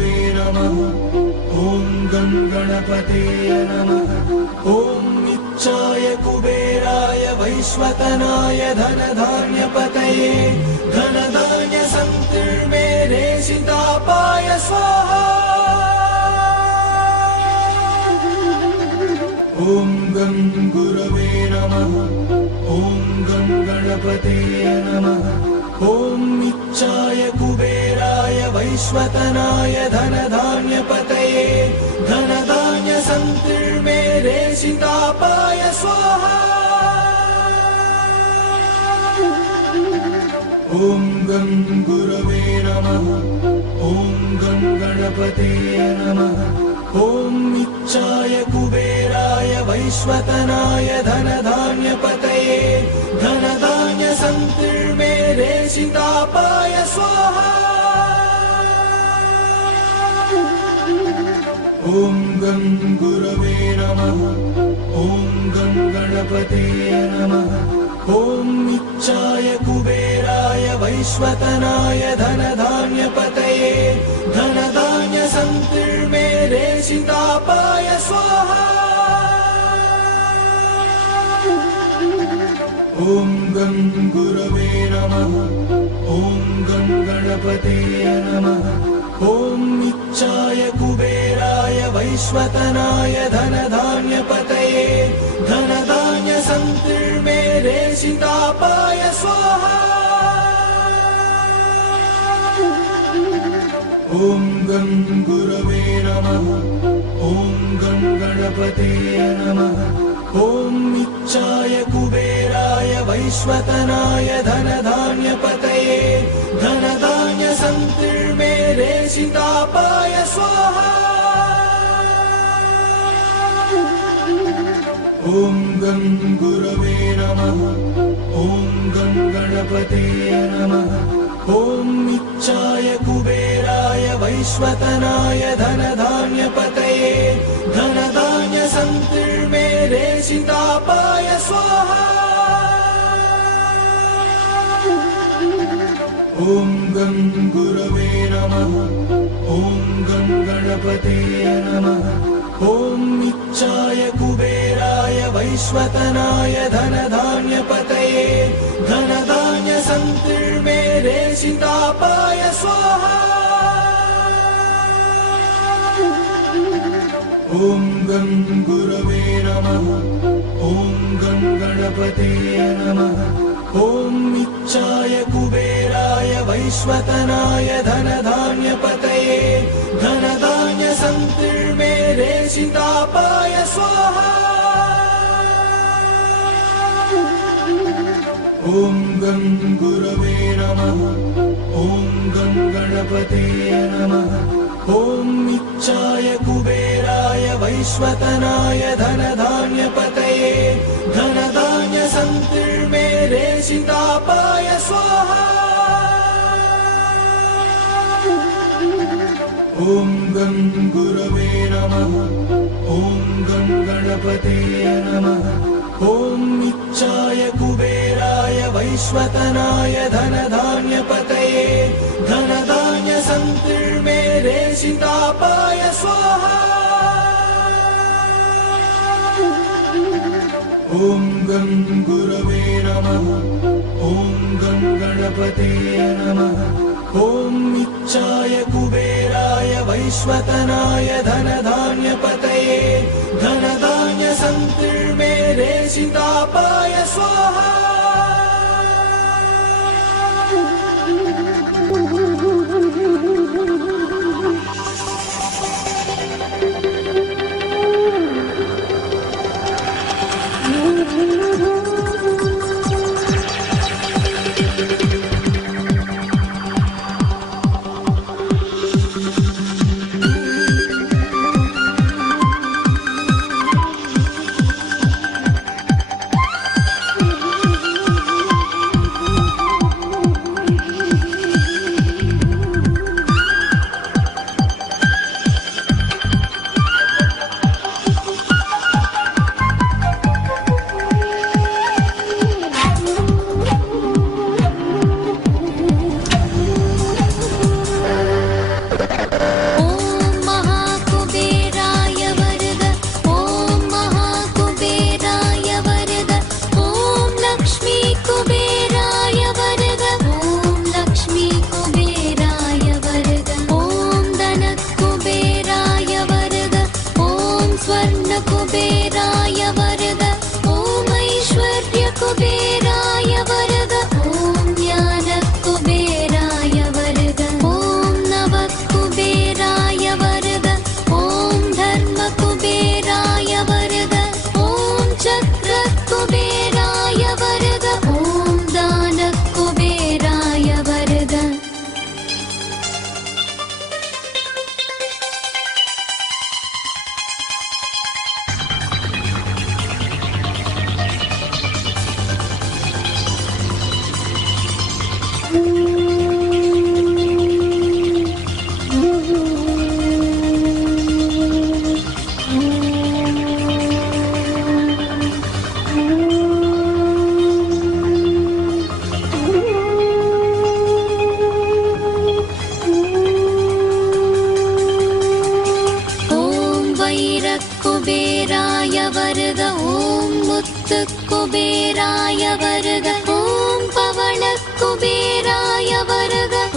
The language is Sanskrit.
गुरवे नमः। ॐ गं गणपतये नमः। ॐ इच्छाय कुबेराय वैश्वतनाय धनधान्यपतये धनधान्य संकीर्णे सीतापाय स्वाहा। ॐ गं गुरवे नमः। ॐ गं गणपतये नमः। ॐ इच्छाय कुबेराय वैश्वतनाय धनधान्यपतये धनधान्य संकीर्णे सीतापाय स्वाहा। ॐ गं गुरवे नमः। ॐ गं गणपतये नमः। ॐ इच्छाय कुबेराय वैश्वतनाय धनधान्यपतये धनधान्य संकीर्णे सीतापाय स्वाहा। ॐ गं गुरवे नमः। ॐ गं गणपतये नमः। ॐ इच्छाय कुबेराय वैश्वतनाय धनधान्यपतये धनधान्य संकीर्णे सीतापाय स्वाहा। ॐ गं गुरवे नमः। ॐ गं गणपतये नमः। ॐ इच्छाय कुबेराय वैश्वतनाय धनधान्यपतये धनधान्य संकीर्णे सीतापाय स्वाहा। ॐ गं गुरवे नमः। ॐ गं गणपतये नमः। ॐ इच्छाय कुबेराय वैश्वतनाय धनधान्यपतये धनधान्य संकीर्णे सीतापाय स्वाहा। ॐ गं गुरवे नमः। ॐ गं गणपतये नमः। ॐ इच्छाय कुबेराय वैश्वतनाय धनधान्यपतये धनधान्य संकीर्णे सीतापाय स्वाहा। ॐ गं गुरवे नमः। ॐ गं गणपतये नमः। ॐ इच्छाय कुबेराय वैश्वतनाय धनधान्यपतये धनधान्य संकीर्णे सीतापाय स्वाहा। ॐ गं गुरवे नमः। ॐ गं गणपतये नमः। ॐ इच्छाय कुबेराय वैश्वतनाय धनधान्यपतये धनधान्य संकीर्णे सीतापाय स्वाहा। ॐ गं गुरवे नमः। ॐ गं गणपतये नमः। ॐ इच्छाय कुबेराय वैश्वतनाय धनधान्यपतये धनधान्य संकीर्णे सीतापाय स्वाहा। ॐ गं गुरवे नमः। ॐ गं गणपतये नमः। ॐ इच्छाय कुबेराय वैश्वतनाय धनधान्यपतये धनधान्य संकीर्णे सीतापाय स्वाहा। ॐ गं गुरवे नमः। ॐ गं गणपतये नमः। ॐ इच्छाय कुबेराय वैश्वतनाय धनधान्यपतये धनधान्य संकीर्णे सीतापाय स्वाहा। Oh முத்துக்குபேராய வருக. ஓம் பவளக்குபேராய வருக.